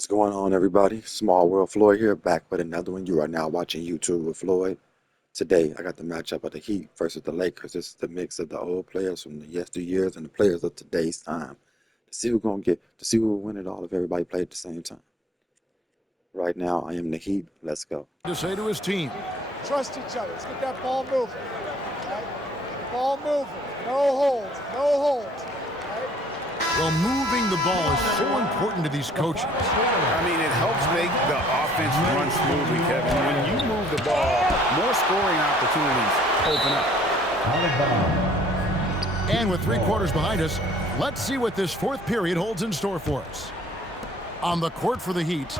What's going on, everybody? Small World Floyd here, back with another one. You are now watching YouTube with Floyd. Today, I got the matchup of the Heat versus the Lakers. This is the mix of the old players from the yesteryears and the players of today's time. To see who's gonna who will win it all if everybody played at the same time. Right now, I am the Heat. Let's go. To say to his team, trust each other. Let's get that ball moving. Right? Ball moving. No holds. No holds. well, moving the ball is so important to these coaches. I mean, it helps make the offense run smoothly, Kevin. When you move the ball, more scoring opportunities open up. And with 3 quarters behind us, let's see what this fourth period holds in store for us. On the court for the Heat,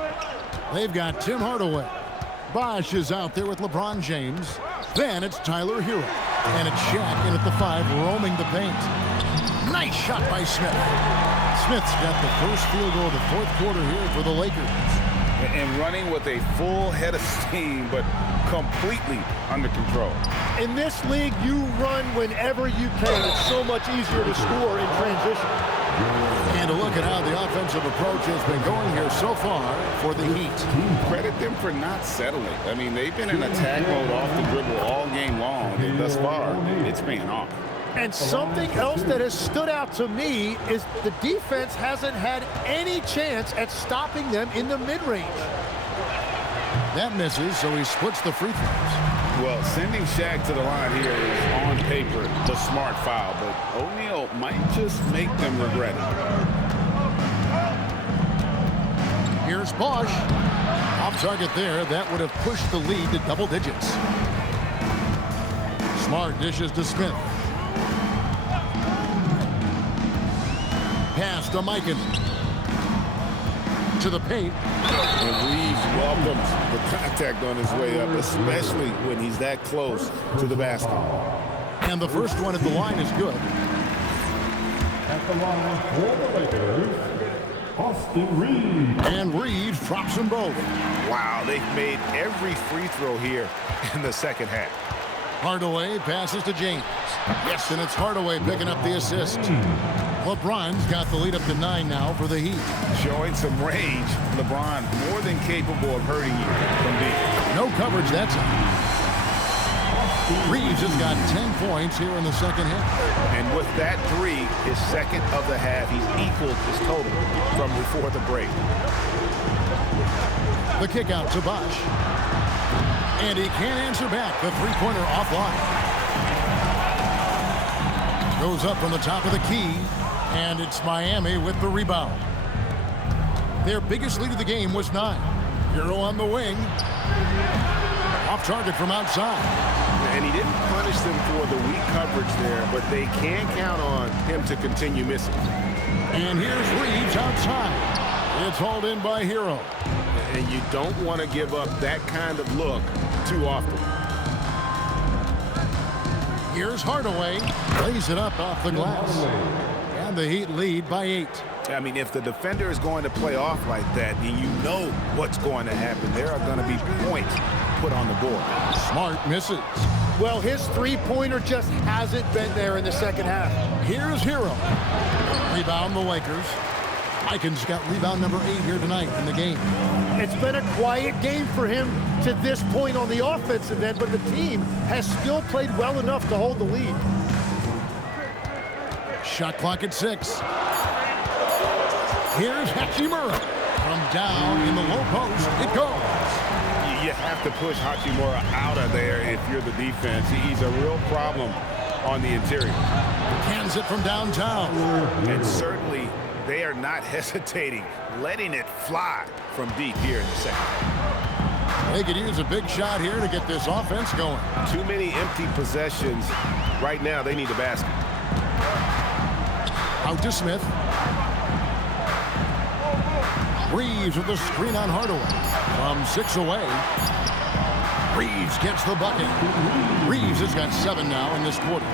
they've got Tim Hardaway. Bosh is out there with LeBron James. Then it's Tyler Hero. And it's Shaq in at the 5, roaming the paint. Nice shot by Smith. Smith's got the first field goal of the fourth quarter here for the Lakers. And running with a full head of steam, but completely under control. In this league, you run whenever you can. It's so much easier to score in transition. And a look at how the offensive approach has been going here so far for the Heat. Credit them for not settling. I mean, they've been in attack mode off the dribble all game long, and thus far, it's paying off. And something else that has stood out to me is the defense hasn't had any chance at stopping them in the mid-range. That misses, so he splits the free throws. Well, sending Shaq to the line here is on paper the smart foul, but O'Neal might just make them regret it. Here's Bosh. Off target there. That would have pushed the lead to double digits. Smart dishes to Smith. Pass to Mikan. To the paint. And Reeves welcomes the contact on his way up, especially when he's that close to the basket. And the first one at the line is good. At the line for the Lakers, Austin Reeves. And Reeves drops them both. Wow, they've made every free throw here in the second half. Hardaway passes to James. Yes, and it's Hardaway picking up the assist. LeBron's got the lead up to 9 now for the Heat. Showing some range, LeBron more than capable of hurting you from deep. No coverage that time. Reeves has got 10 points here in the second half. And with that 3, his second of the half, he's equaled his total from before the break. The kick out to Bosh. And he can't answer back. The three-pointer offline. Goes up from the top of the key. And it's Miami with the rebound. Their biggest lead of the game was 9. Hero on the wing. Off target from outside. And he didn't punish them for the weak coverage there, but they can count on him to continue missing. And here's Reeves outside. It's hauled in by Hero. And you don't want to give up that kind of look too often. Here's Hardaway. Lays it up off the glass. And the Heat lead by 8. I mean, if the defender is going to play off like that, then you know what's going to happen. There are going to be points put on the board. Smart misses. Well, his three-pointer just hasn't been there in the second half. Here's Hero. Rebound the Lakers. Mikan's got rebound number 8 here tonight in the game. It's been a quiet game for him to this point on the offensive end, but the team has still played well enough to hold the lead. Shot clock at 6. Here's Hachimura. From down in the low post, it goes. You have to push Hachimura out of there if you're the defense. He's a real problem on the interior. Cans it from downtown. And certainly they are not hesitating, letting it fly from deep here in the second half. They could use a big shot here to get this offense going. Too many empty possessions. Right now, they need the basket. Out to Smith. Reeves with the screen on Hardaway. From 6 away. Reeves gets the bucket. Reeves has got 7 now in this quarter.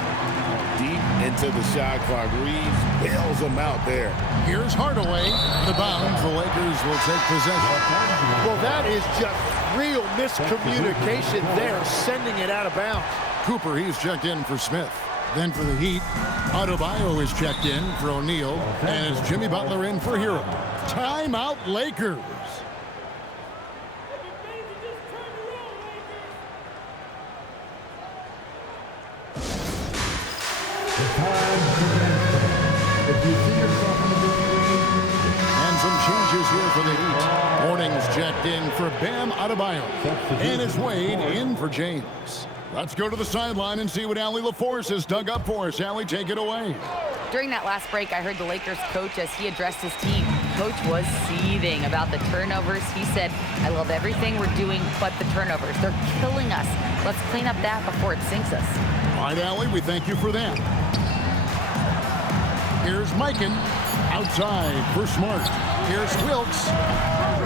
Deep into the shot clock. Reeves bails them out there. Here's Hardaway. The bounds. The Lakers will take possession. Well, that is just real miscommunication there, sending it out of bounds. Cooper, he's checked in for Smith. Then for the Heat, Adebayo is checked in for O'Neal, and it's Jimmy Butler in for Hero. Timeout, Lakers. And some changes here for the Heat. Morning's checked in for Bam Adebayo. And it's Wade in for James. Let's go to the sideline and see what Allie LaForce has dug up for us. Allie, take it away. During that last break, I heard the Lakers coach as he addressed his team. Coach was seething about the turnovers. He said, I love everything we're doing but the turnovers. They're killing us. Let's clean up that before it sinks us. All right, Allie, we thank you for that. Here's Mikan outside for Smart. Here's Wilkes.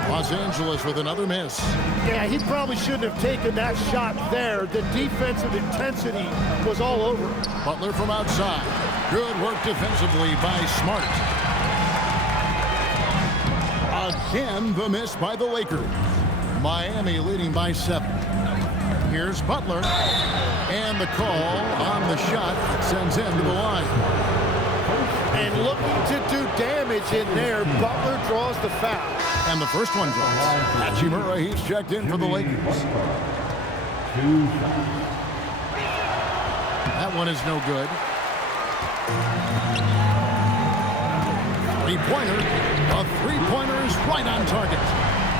Los Angeles with another miss. Yeah, he probably shouldn't have taken that shot there. The defensive intensity was all over. Butler from outside. Good work defensively by Smart. Again, the miss by the Lakers. Miami leading by 7. Here's Butler. And the call on the shot sends him to the line. And looking to do damage in there, Butler draws the foul. And the first one drops. Hachimura, he's checked in for the Lakers. That one is no good. Three-pointer. A three-pointer is right on target.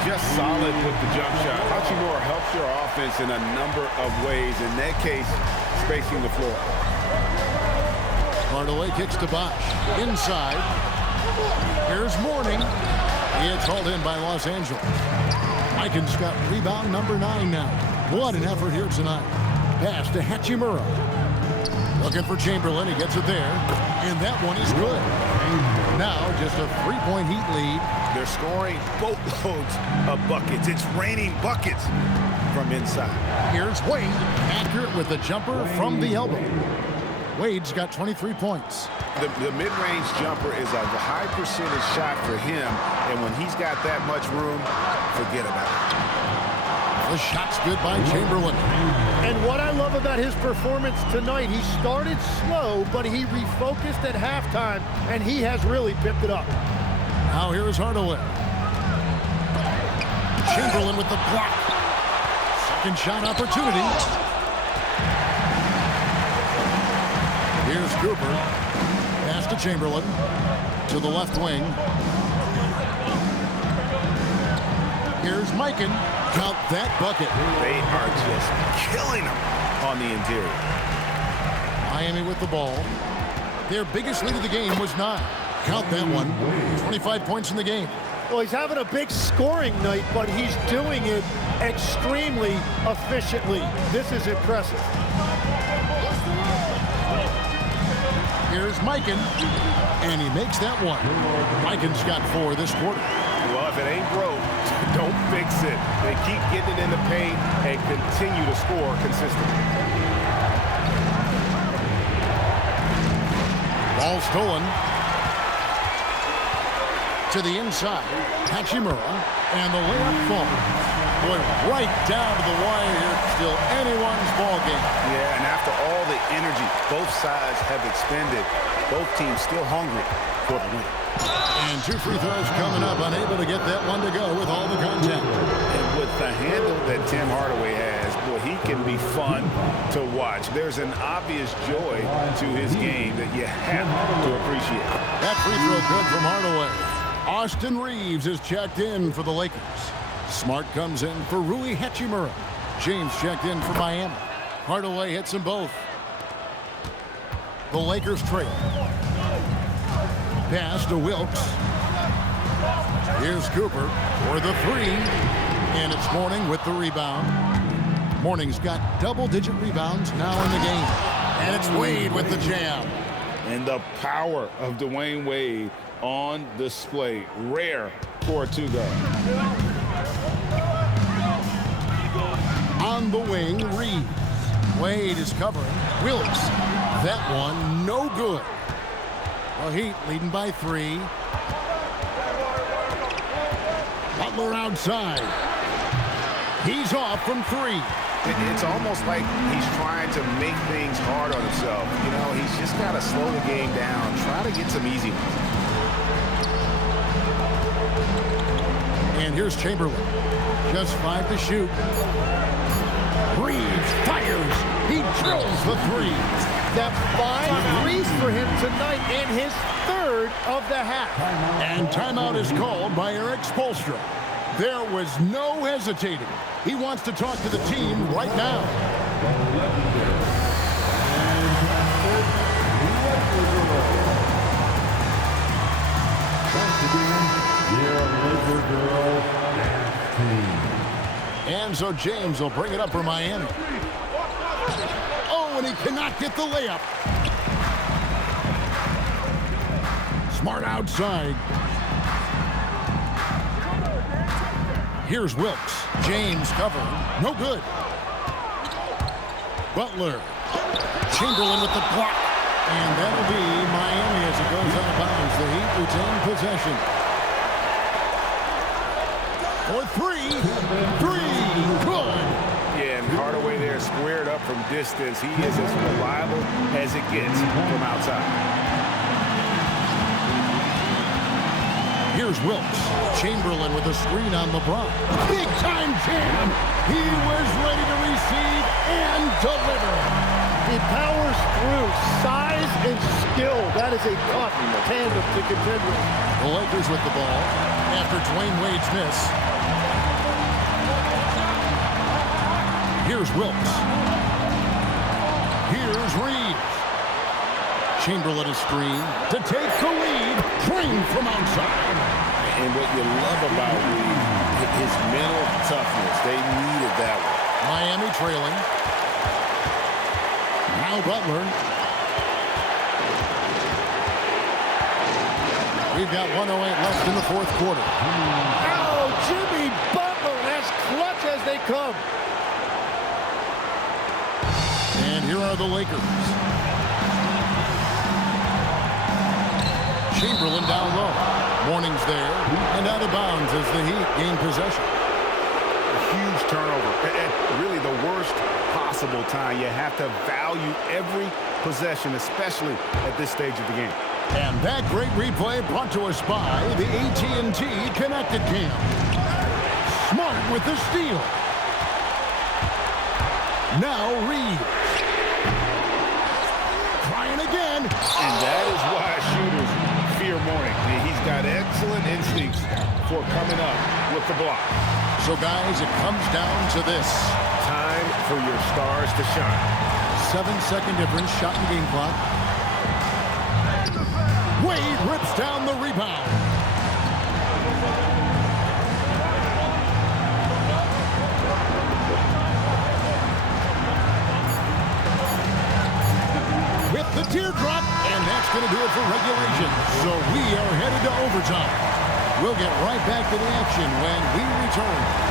Just solid with the jump shot. Hachimura helps your offense in a number of ways. In that case, spacing the floor. Hardaway kicks to Bosh. Inside. Here's Morning. He is hauled in by Los Angeles. Mikan's got rebound number 9 now. What an effort here tonight. Pass to Hachimura. Looking for Chamberlain. He gets it there. And that one is good. Now just a 3-point Heat lead. They're scoring boatloads of buckets. It's raining buckets from inside. Here's Wade. Accurate with the jumper from the elbow. Wade's got 23 points. The mid-range jumper is a high percentage shot for him, and when he's got that much room, forget about it. The shot's good by Chamberlain. And what I love about his performance tonight, he started slow, but he refocused at halftime, and he has really picked it up. Now here is Hardaway. Chamberlain with the block. Second shot opportunity. Here's Cooper. Pass to Chamberlain. To the left wing. Here's Mikan. Count that bucket. They are just killing them on the interior. Miami with the ball. Their biggest lead of the game was 9. Count that one. 25 points in the game. Well, he's having a big scoring night, but he's doing it extremely efficiently. This is impressive. Here's Mikan, and he makes that one. Mikan's got 4 this quarter. Well, if it ain't broke, don't fix it. They keep getting it in the paint and continue to score consistently. Ball stolen. To the inside. Hachimura, and the layup falls. Boy, right down to the wire here. Still anyone's ball game. Yeah, and after all the energy both sides have expended, both teams still hungry for the win. And 2 free throws coming up. Unable to get that one to go with all the contact. And with the handle that Tim Hardaway has, boy, he can be fun to watch. There's an obvious joy to his game that you have to appreciate. That free throw good from Hardaway. Austin Reeves is checked in for the Lakers. Smart comes in for Rui Hachimura. James checked in for Miami. Hardaway hits them both. The Lakers trail. Pass to Wilkes. Here's Cooper for the 3. And it's Morning with the rebound. Morning's got double-digit rebounds now in the game. And it's Wade with the jam. And the power of Dwayne Wade on display. Rare for a 2-guard. On the wing, Reeves. Wade is covering. Wilkes. That one, no good. The Heat leading by 3. Butler outside. He's off from 3. It's almost like he's trying to make things hard on himself. You know, he's just got to slow the game down, try to get some easy ones. And here's Chamberlain. Just 5 to shoot. Reeves fires. He drills the three. That 5 threes for him tonight in his 3rd of the half. And timeout is called by Eric Spoelstra. There was no hesitating. He wants to talk to the team right now. And so James will bring it up for Miami. Oh, and he cannot get the layup. Smart outside. Here's Wilkes. James covering. No good. Butler. Chamberlain with the block. And that'll be Miami as it goes out of bounds. The Heat retain possession. For 3. Good. Yeah, and Hardaway there squared up from distance. He is as reliable as it gets from outside. Here's Wilkes. Chamberlain with a screen on LeBron. Big time jam. He was ready to receive and deliver. He powers through size and skill. That is a tough tandem to contend with. The Lakers with the ball after Dwayne Wade's miss. Here's Wilkes. Here's Reeves. Chamberlain is screen to take the lead. Train from outside. And what you love about Reeves, his mental toughness. They needed that one. Miami trailing. Now Butler. We've got 1:08 left in the 4th quarter. Oh, Jimmy Butler, as clutch as they come. And here are the Lakers. Chamberlain down low. Morning's there and out of bounds as the Heat gain possession. Huge turnover. At really the worst possible time. You have to value every possession, especially at this stage of the game. And that great replay brought to us by the AT&T Connected Cam. Smart with the steal. Now Reeves. Trying again. And that is why shooters fear Morning. He's got excellent instincts for coming up with the block. So, guys, it comes down to this. Time for your stars to shine. 7-second difference, shot and game clock. Wade rips down the rebound. With the teardrop, and that's going to do it for regulation. So we are headed to overtime. We'll get right back to the action when we return.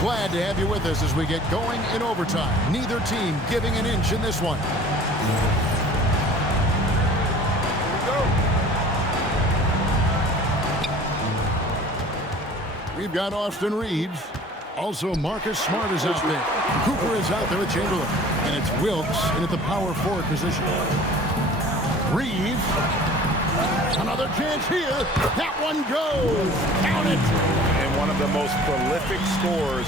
Glad to have you with us as we get going in overtime. Neither team giving an inch in this one. We've got Austin Reeves. Also, Marcus Smart is out there. Cooper is out there with Chamberlain. And it's Wilkes in at the power forward position. Reeves. Another chance here. That one goes. Count it. And one of the most prolific scorers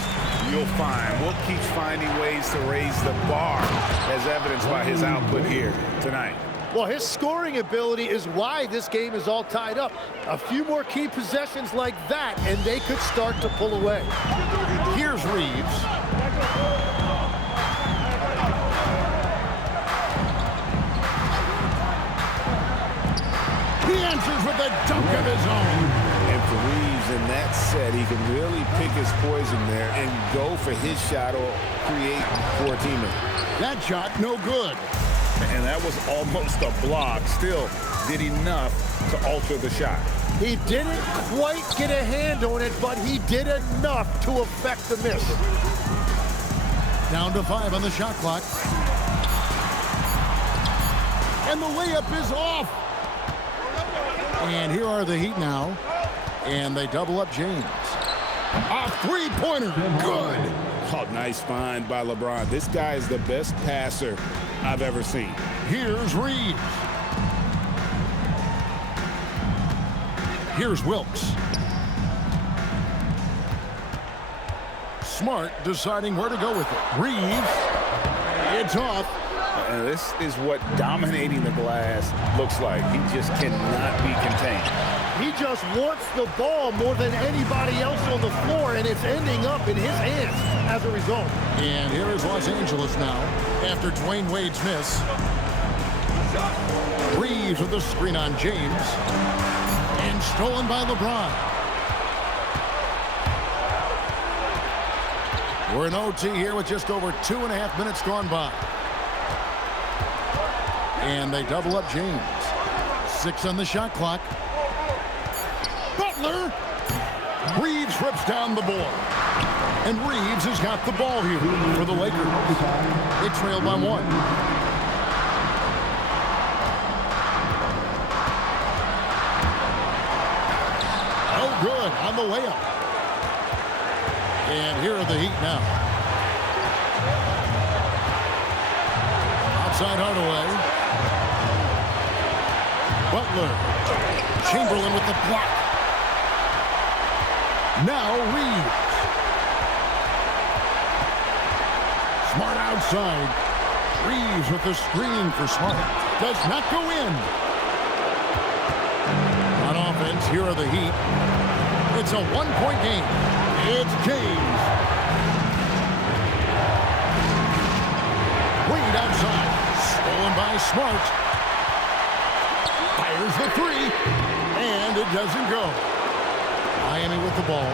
you'll find. Will keeps finding ways to raise the bar, as evidenced by his output here tonight. Well, his scoring ability is why this game is all tied up. A few more key possessions like that, and they could start to pull away. Here's Reeves. He answers with a dunk of his own. And for Reeves in that set, he can really pick his poison there and go for his shot or create for a teammate. That shot, no good. And that was almost a block. Still did enough to alter the shot. He didn't quite get a hand on it, but he did enough to affect the miss. Down to 5 on the shot clock. And the layup is off. And here are the Heat now. And they double up James. A three-pointer. Good. Oh, nice find by LeBron. This guy is the best passer I've ever seen. Here's Reeves. Here's Wilkes. Smart deciding where to go with it. Reeves. It's off. And this is what dominating the glass looks like. He just cannot be contained. He just wants the ball more than anybody else on the floor, and it's ending up in his hands as a result. And here is Los Angeles now after Dwayne Wade's miss. Reeves with the screen on James. And stolen by LeBron. We're in OT here with just over 2.5 minutes gone by. And they double up James. 6 on the shot clock. Butler. Reeves rips down the board. And Reeves has got the ball here for the Lakers. They trail by 1. Oh, good on the layup. And here are the Heat now. Outside Hardaway. Butler. Chamberlain with the block. Now Reeves. Smart outside. Reeves with the screen for Smart. Does not go in. On offense, here are the Heat. It's a 1-point game. It's James. Wade outside. Stolen by Smart. Fires the 3. And it doesn't go. Miami with the ball.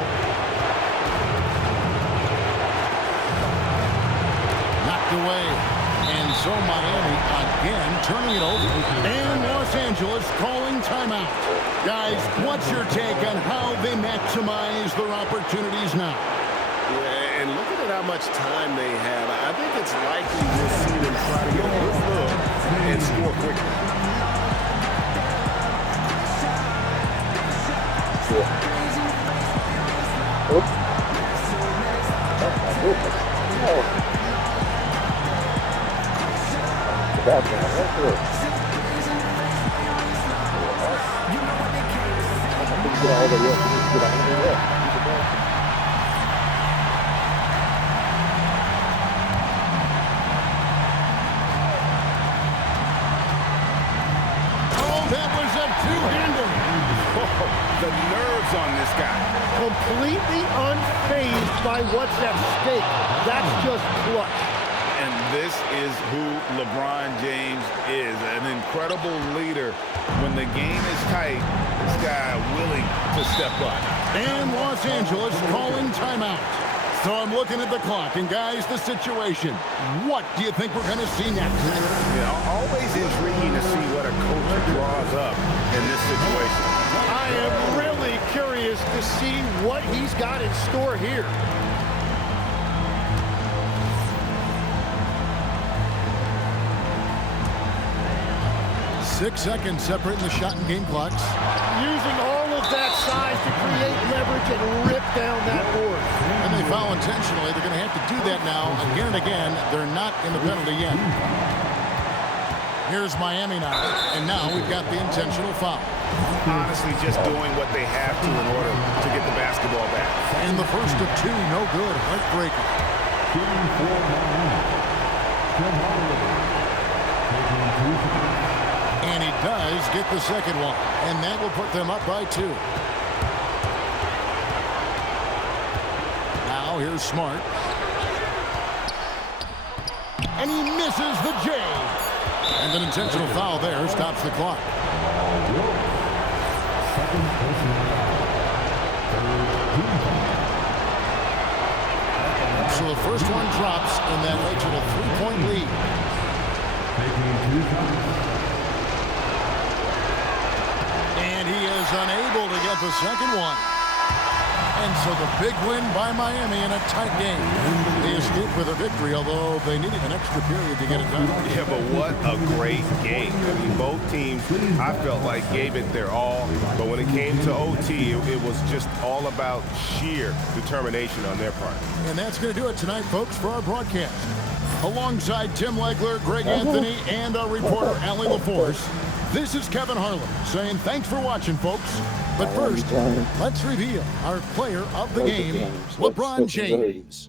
Knocked away. And so Miami again turning it over. And Los Angeles calling timeout. Guys, what's your take on how they maximize their opportunities now? Yeah, and looking at how much time they have, I think it's likely we'll see them try to get a good look and score quickly. That was a two-hander. The nerves on this guy. Completely unfazed by what's at stake. That's just clutch. And this is who LeBron James is. An incredible leader. When the game is tight, this guy willing to step up. And Los Angeles calling timeout. So I'm looking at the clock, and guys, the situation. What do you think we're going to see next? Yeah, always intriguing to see what a coach draws up in this situation. I am really curious to see what he's got in store here. Six seconds separating the shot and game clocks. Using all of that size to create leverage and rip down that board. And they foul intentionally. They're going to have to do that now again and again. They're not in the penalty yet. Here's Miami now. And now we've got the intentional foul. Honestly, just doing what they have to in order to get the basketball back. And the first of 2, no good. Heartbreaker. And he does get the second one. And that will put them up by 2. Now here's Smart. And he misses the J. And an intentional foul there stops the clock. So the first one drops, and that makes it a 3-point lead. And he has was unable to get the second one. And so the big win by Miami in a tight game. They escaped with a victory, although they needed an extra period to get it done. Yeah, but what a great game. I mean, both teams, I felt like, gave it their all. But when it came to OT, it was just all about sheer determination on their part. And that's going to do it tonight, folks, for our broadcast. Alongside Tim Legler, Greg Anthony, and our reporter, Allie LaForce, this is Kevin Harlan saying thanks for watching, folks. But first, let's reveal our player of the game, LeBron James.